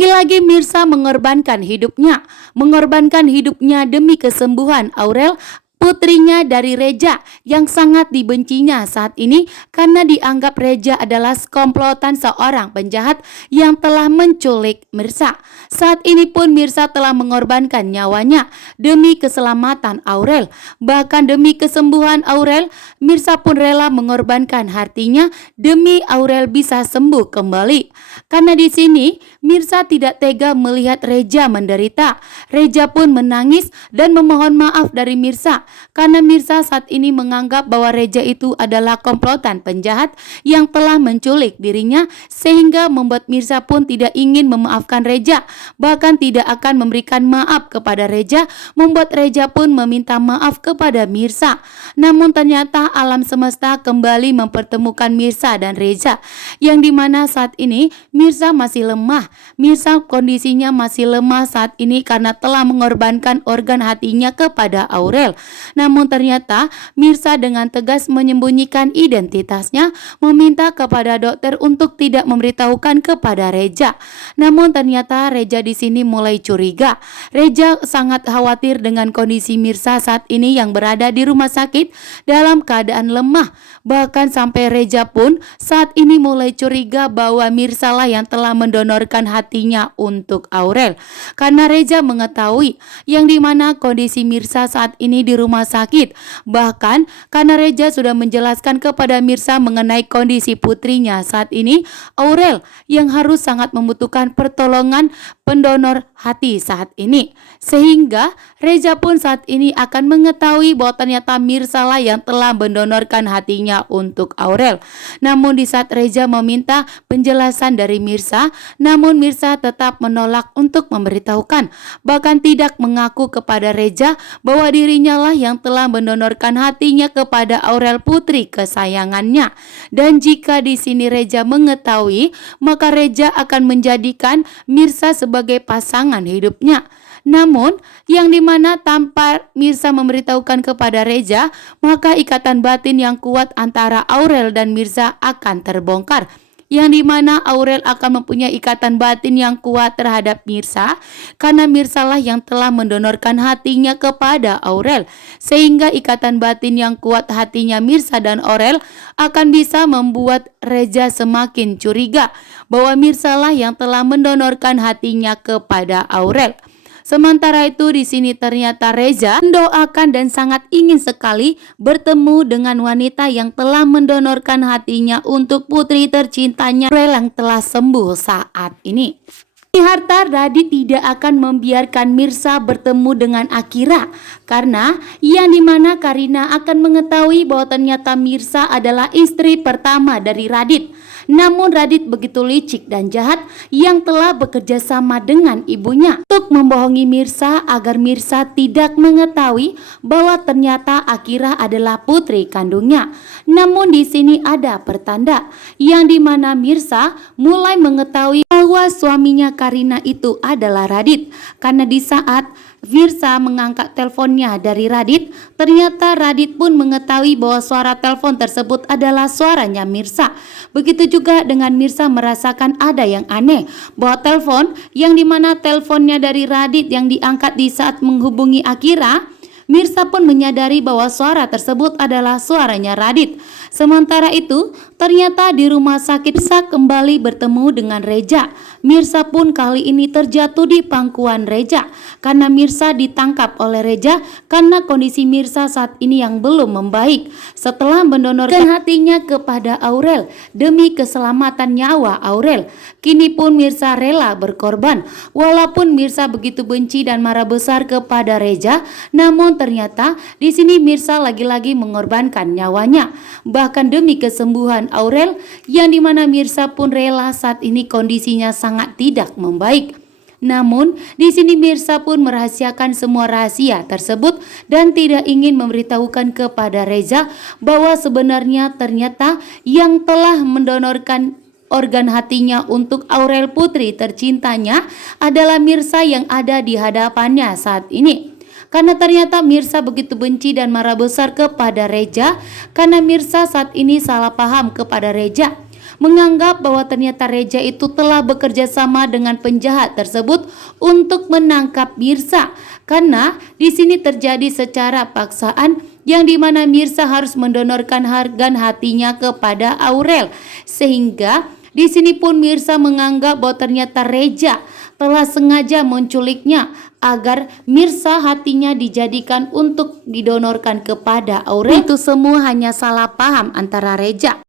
Lagi-lagi Mirsa mengorbankan hidupnya demi kesembuhan Aurel, putrinya dari Reja yang sangat dibencinya saat ini karena dianggap Reja adalah komplotan seorang penjahat yang telah menculik Mirsa. Saat ini pun Mirsa telah mengorbankan nyawanya demi keselamatan Aurel. Bahkan demi kesembuhan Aurel, Mirsa pun rela mengorbankan hatinya demi Aurel bisa sembuh kembali. Karena di sini Mirsa tidak tega melihat Reja menderita. Reja pun menangis dan memohon maaf dari Mirsa karena Mirsa saat ini menganggap bahwa Reja itu adalah komplotan penjahat yang telah menculik dirinya, sehingga membuat Mirsa pun tidak ingin memaafkan Reja, bahkan tidak akan memberikan maaf kepada Reja, membuat Reja pun meminta maaf kepada Mirsa. Namun ternyata alam semesta kembali mempertemukan Mirsa dan Reja, yang dimana saat ini Mirsa masih lemah. Mirsa kondisinya masih lemah saat ini karena telah mengorbankan organ hatinya kepada Aurel. Namun ternyata Mirsa dengan tegas menyembunyikan identitasnya, meminta kepada dokter untuk tidak memberitahukan kepada Reja. Namun ternyata Reja di sini mulai curiga. Reja sangat khawatir dengan kondisi Mirsa saat ini yang berada di rumah sakit dalam keadaan lemah. Bahkan sampai Reja pun saat ini mulai curiga bahwa Mirsa lah yang telah mendonorkan hatinya untuk Aurel. Karena Reja mengetahui yang dimana kondisi Mirsa saat ini di rumah sakit. Bahkan karena Reja sudah menjelaskan kepada Mirsa mengenai kondisi putrinya saat ini, Aurel, yang harus sangat membutuhkan pertolongan pendonor hati saat ini. Sehingga Reja pun saat ini akan mengetahui bahwa ternyata Mirsa lah yang telah mendonorkan hatinya untuk Aurel. Namun di saat Reja meminta penjelasan dari Mirsa, namun Mirsa tetap menolak untuk memberitahukan, bahkan tidak mengaku kepada Reja bahwa dirinya lah yang telah mendonorkan hatinya kepada Aurel, putri kesayangannya. Dan jika di sini Reja mengetahui, maka Reja akan menjadikan Mirsa sebagai pasangan hidupnya. Namun yang dimana tanpa Mirsa memberitahukan kepada Reja, maka ikatan batin yang kuat antara Aurel dan Mirsa akan terbongkar, yang dimana Aurel akan mempunyai ikatan batin yang kuat terhadap Mirsa karena Mirsa lah yang telah mendonorkan hatinya kepada Aurel, sehingga ikatan batin yang kuat hatinya Mirsa dan Aurel akan bisa membuat Reja semakin curiga bahwa Mirsa lah yang telah mendonorkan hatinya kepada Aurel. Sementara itu di sini ternyata Reja mendoakan dan sangat ingin sekali bertemu dengan wanita yang telah mendonorkan hatinya untuk putri tercintanya Aurel yang telah sembuh saat ini. Harta Radit tidak akan membiarkan Mirsa bertemu dengan Akira karena yang dimana Karina akan mengetahui bahwa ternyata Mirsa adalah istri pertama dari Radit. Namun Radit begitu licik dan jahat yang telah bekerja sama dengan ibunya untuk membohongi Mirsa agar Mirsa tidak mengetahui bahwa ternyata Akira adalah putri kandungnya. Namun di sini ada pertanda yang dimana Mirsa mulai mengetahui bahwa suaminya Karina itu adalah Radit, karena di saat Mirsa mengangkat teleponnya dari Radit, ternyata Radit pun mengetahui bahwa suara telepon tersebut adalah suaranya Mirsa. Begitu juga dengan Mirsa merasakan ada yang aneh, bahwa telepon yang dimana teleponnya dari Radit yang diangkat di saat menghubungi Akira, Mirsa pun menyadari bahwa suara tersebut adalah suaranya Radit. Sementara itu, ternyata di rumah sakit Mirsa kembali bertemu dengan Reja. Mirsa pun kali ini terjatuh di pangkuan Reja karena Mirsa ditangkap oleh Reja karena kondisi Mirsa saat ini yang belum membaik setelah mendonorkan hatinya kepada Aurel demi keselamatan nyawa Aurel. Kini pun Mirsa rela berkorban walaupun Mirsa begitu benci dan marah besar kepada Reja, namun ternyata di sini Mirsa lagi-lagi mengorbankan nyawanya bahkan demi kesembuhan Aurel, yang dimana Mirsa pun rela saat ini kondisinya sangat tidak membaik. Namun di sini Mirsa pun merahasiakan semua rahasia tersebut dan tidak ingin memberitahukan kepada Reja bahwa sebenarnya ternyata yang telah mendonorkan organ hatinya untuk Aurel putri tercintanya adalah Mirsa yang ada di hadapannya saat ini. Karena ternyata Mirsa begitu benci dan marah besar kepada Reja karena Mirsa saat ini salah paham kepada Reja menganggap bahwa ternyata Reja itu telah bekerja sama dengan penjahat tersebut untuk menangkap Mirza, karena di sini terjadi secara paksaan yang dimana Mirza harus mendonorkan organ hatinya kepada Aurel, sehingga di sini pun Mirza menganggap bahwa ternyata Reja telah sengaja menculiknya agar Mirza hatinya dijadikan untuk didonorkan kepada Aurel. Itu semua hanya salah paham antara Reja